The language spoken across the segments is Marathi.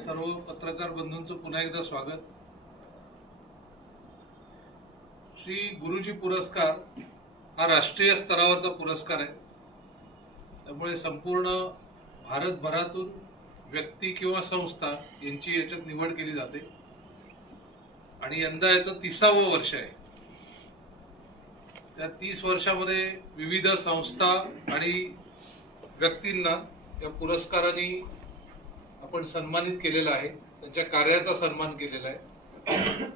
सर्व पत्रकार बंधूंचं पुन्हा एकदा स्वागत। श्री गुरुजी पुरस्कार हा राष्ट्रीय स्तरावरचा पुरस्कार आहे। त्यामुळे संपूर्ण भारतभरातून व्यक्ती किंवा संस्था यांची याच्यात निवड केली जाते आणि यंदा याचं 30वं वर्ष आहे। त्या 30 वर्षामध्ये विविध संस्था आणि व्यक्तींना या पुरस्काराने आपण सन्मानित केलेला आहे, त्यांच्या कार्याचा सन्मान केलेला आहे।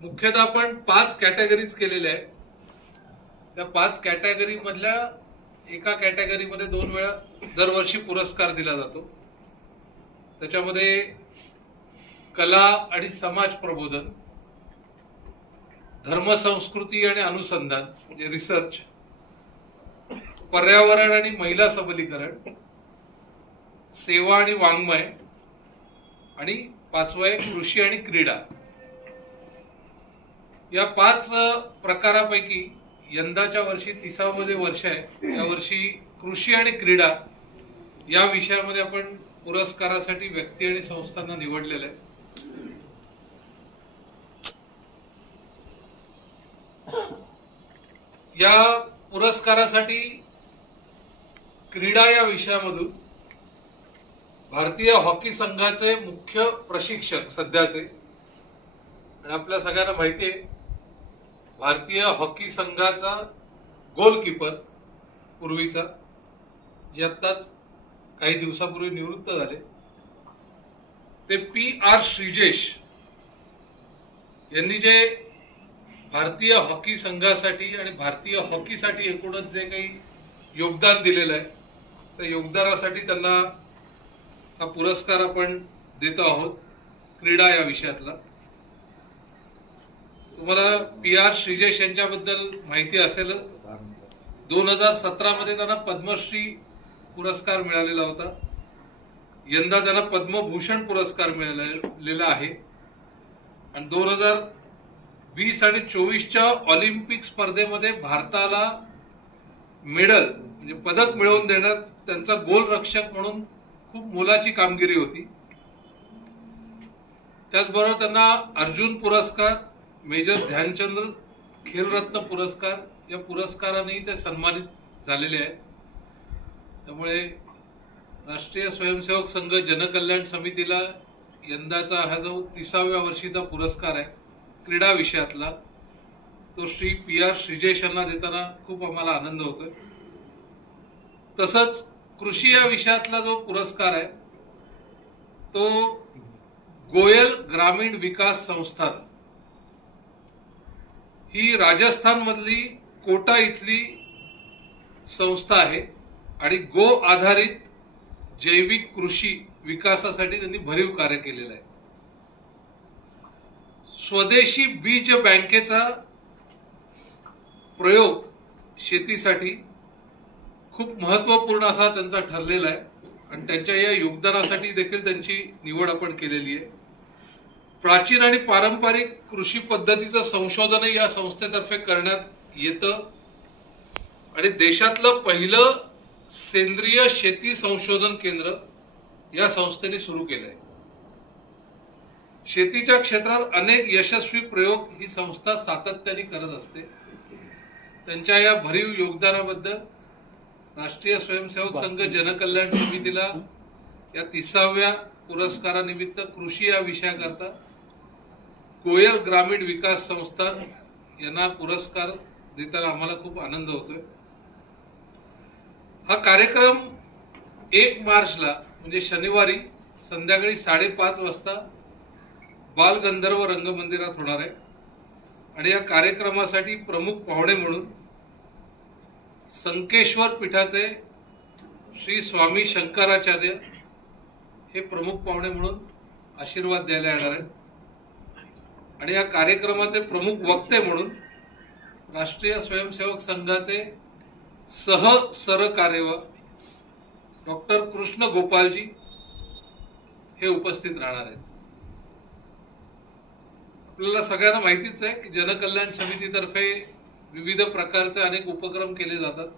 मुख्यतः आपण 5 कॅटेगरीज केलेल्या आहेत। त्या 5 कॅटेगरी मधल्या एका कॅटेगरीमध्ये 2 वेळा दरवर्षी पुरस्कार दिला जातो। त्याच्यामध्ये कला आणि समाज प्रबोधन, धर्म संस्कृती आणि अनुसंधान म्हणजे रिसर्च, पर्यावरण आणि महिला सबलीकरण, सेवा आणि वाङ्मय, आणि 5वं आहे कृषी आणि क्रीडा। या 5 प्रकारापैकी यंदाच्या वर्षी 30वे वर्ष आहे। या वर्षी कृषी आणि क्रीडा या विषयामध्ये आपण पुरस्कारासाठी व्यक्ती आणि संस्थांना निवडलेलं आहे। या पुरस्कारासाठी क्रीडा या विषयामधून भारतीय हॉकी संघाचे मुख्य प्रशिक्षक सध्याचे, आणि आपल्या सगळ्यांना माहिती आहे भारतीय हॉकी संघाचा गोलकीपर पूर्वीचा, जे आत्ताच काही दिवसापूर्वी निवृत्त झाले, ते PR श्रीजेश यांनी जे भारतीय हॉकी संघासाठी आणि भारतीय हॉकीसाठी एकूणच जे काही योगदान दिलेलं आहे, त्या योगदानासाठी त्यांना हा पुरस्कार आपण देतो आहोत क्रीडा या विषयातला। तुम्हाला PR श्रीजेश यांच्याबद्दल माहिती असेलच। 2017 मध्ये त्यांना पद्मश्री पुरस्कार मिळालेला होता। यंदा त्यांना पद्मभूषण पुरस्कार मिळालेला आहे। आणि 2020 आणि 24च्या ऑलिम्पिक स्पर्धेमध्ये भारताला मेडल म्हणजे पदक मिळवून देण्यात त्यांचा गोलरक्षक म्हणून खूप मोलाची कामगिरी होती। त्याचबरोबर त्यांना अर्जुन पुरस्कार, मेजर ध्यानचंद खेलरत्न पुरस्कार या पुरस्काराने ते सन्मानित झालेले आहेत। त्यामुळे राष्ट्रीय स्वयंसेवक संघ जनकल्याण समितीला यंदाचा हा जो 30व्या वर्षीचा पुरस्कार आहे क्रीडा विषयातला, तो श्री PR श्रीजेश यांना देताना खूप आम्हाला आनंद होतोय। तसंच कृषी या विषयातला जो पुरस्कार आहे तो गोयल ग्रामीण विकास संस्थान ही राजस्थान मधली कोटा इथली संस्था आहे आणि गो आधारित जैविक कृषी विकासासाठी त्यांनी भरीव कार्य केलेलं आहे। स्वदेशी बीज बँकेचा प्रयोग शेतीसाठी खूप महत्वपूर्ण असा त्यांचा ठरलेला आहे आणि त्यांच्या या योगदानासाठी देखील त्यांची निवड आपण केलेली आहे। प्राचीन आणि पारंपरिक कृषी पद्धतीचं संशोधन या संस्थेतर्फे करण्यात येतं आणि देशातलं पहिलं सेंद्रिय शेती संशोधन केंद्र या संस्थेने सुरू केलंय। शेतीच्या क्षेत्रात अनेक यशस्वी प्रयोग ही संस्था सातत्याने करत असते। त्यांच्या या भरीव योगदानाबद्दल राष्ट्रीय स्वयंसेवक संघ जनकल्याण समितीला या 30व्या पुरस्कारानिमित्त कृषी या विषयाकरता गोयल ग्रामीण विकास संस्था यांना पुरस्कार देताना आम्हाला खूप आनंद होतोय। हा कार्यक्रम 1 मार्चला म्हणजे शनिवारी संध्याकाळी 5:30 वाजता बालगंधर्व रंगमंदिरात होणार आहे आणि या कार्यक्रमासाठी प्रमुख पाहुणे म्हणून संकेश्वर पीठाचे श्री स्वामी शंकराचार्य हे प्रमुख पाहुणे म्हणून आशीर्वाद द्यायला येणार आहेत। आणि या कार्यक्रमाचे प्रमुख वक्ते म्हणून राष्ट्रीय स्वयंसेवक संघाचे सरकार्यवाह डॉक्टर कृष्ण गोपालजी हे उपस्थित राहणार आहेत। आपल्याला सगळ्यांना माहितीच आहे की जनकल्याण समितीतर्फे विविध प्रकारचे अनेक उपक्रम केले जातात।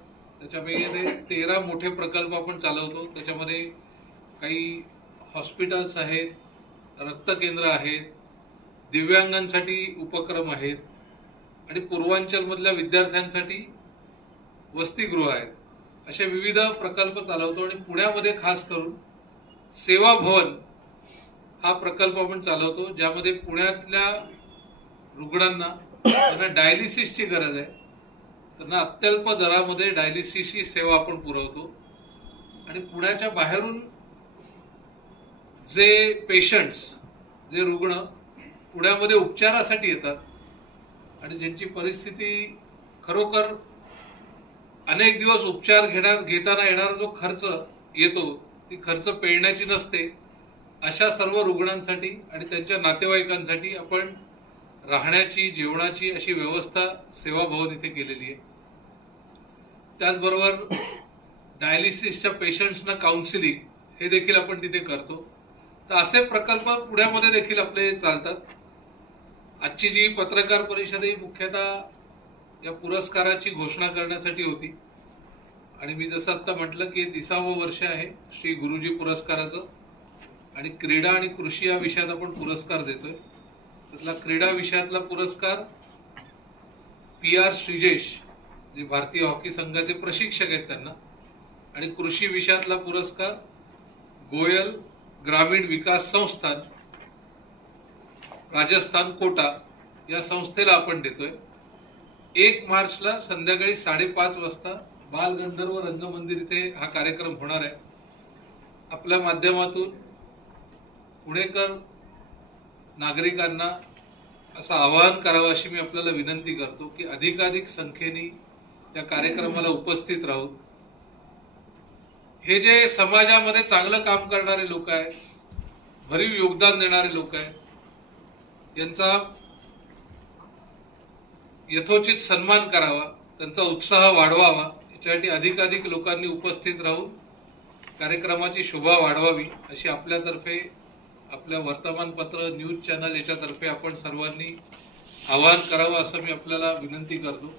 त्याच्यापैकी 13 मोठे प्रकल्प आपण चालवतो। त्याच्यामध्ये काही हॉस्पिटल्स आहेत, रक्त केंद्र आहेत, दिव्यांगांसाठी उपक्रम आहेत आणि पूर्वांचल मधल्या विद्यार्थ्यांसाठी वसतिगृह आहेत. असे विविध प्रकल्प चालवतो आणि पुण्यामध्ये खास करून सेवा भवन हा प्रकल्प आपण चालवतो, ज्यामध्ये पुण्यातल्या रुग्णांना त्यांना डायलिसिसची गरज आहे, त्यांना अत्यल्प दरामध्ये डायलिसिसची सेवा आपण पुरवतो. आणि पुण्याच्या बाहेरून जे पेशंट्स, जे रुग्ण पुण्यामध्ये उपचारासाठी येतात आणि ज्यांची परिस्थिती खरोखर अनेक दिवस उपचार घेताना येणारा जो खर्च येतो, ती खर्च पेलण्याची नसते, अशा सर्व रुग्णांसाठी आणि त्यांच्या नातेवाईकांसाठी आपण राहण्याची, जेवणाची अशी व्यवस्था सेवा भवन इथे केलेली आहे. त्याचबरोबर डायलिसिसच्या पेशंट्सना काउन्सिलिंग हे देखील आपण तिथे करतो. तर असे प्रकल्प पुण्यामध्ये देखील आपले चालतात. आजची जी पत्रकार परिषद ही मुख्यतः या पुरस्काराची घोषणा करण्यासाठी होती. आणि मी जसं आता म्हटलं की 30वं वर्ष आहे श्री गुरुजी पुरस्काराचं आणि क्रीडा आणि कृषी या विषयात आपण पुरस्कार देतोय. त्यातला क्रीडा विषयातला पुरस्कार PR श्रीजेश, जे भारतीय हॉकी संघाचे प्रशिक्षक आहेत त्यांना, आणि कृषी विषयातला पुरस्कार गोयल ग्रामीण विकास संस्थान राजस्थान कोटा या संस्थेला आपण देतोय. 1 मार्चला संध्याकाळी 5:30 वाजता बालगंधर्व रंगमंदिर इथे हा कार्यक्रम होणार आहे. आपल्या माध्यमातून पुणेकर नागरिकांना असं आवाहन करावं अशी मी आपल्याला विनंती करतो की अधिकाधिक संख्येने या कार्यक्रमाला उपस्थित राहून हे जे समाजामध्ये चांगलं काम करणारे लोक आहेत, भरीव योगदान देणारे लोक आहेत, यांचा यथोचित सन्मान करावा, त्यांचा उत्साह वाढवावा, याच्यासाठी अधिकाधिक लोकांनी उपस्थित राहून कार्यक्रमाची शोभा वाढवावी अशी आपल्यातर्फे, आपल्या वर्तमानपत्र, न्यूज चॅनल याच्यातर्फे आपण सर्वांनी आवाहन करावं असं मी आपल्याला विनंती करतो.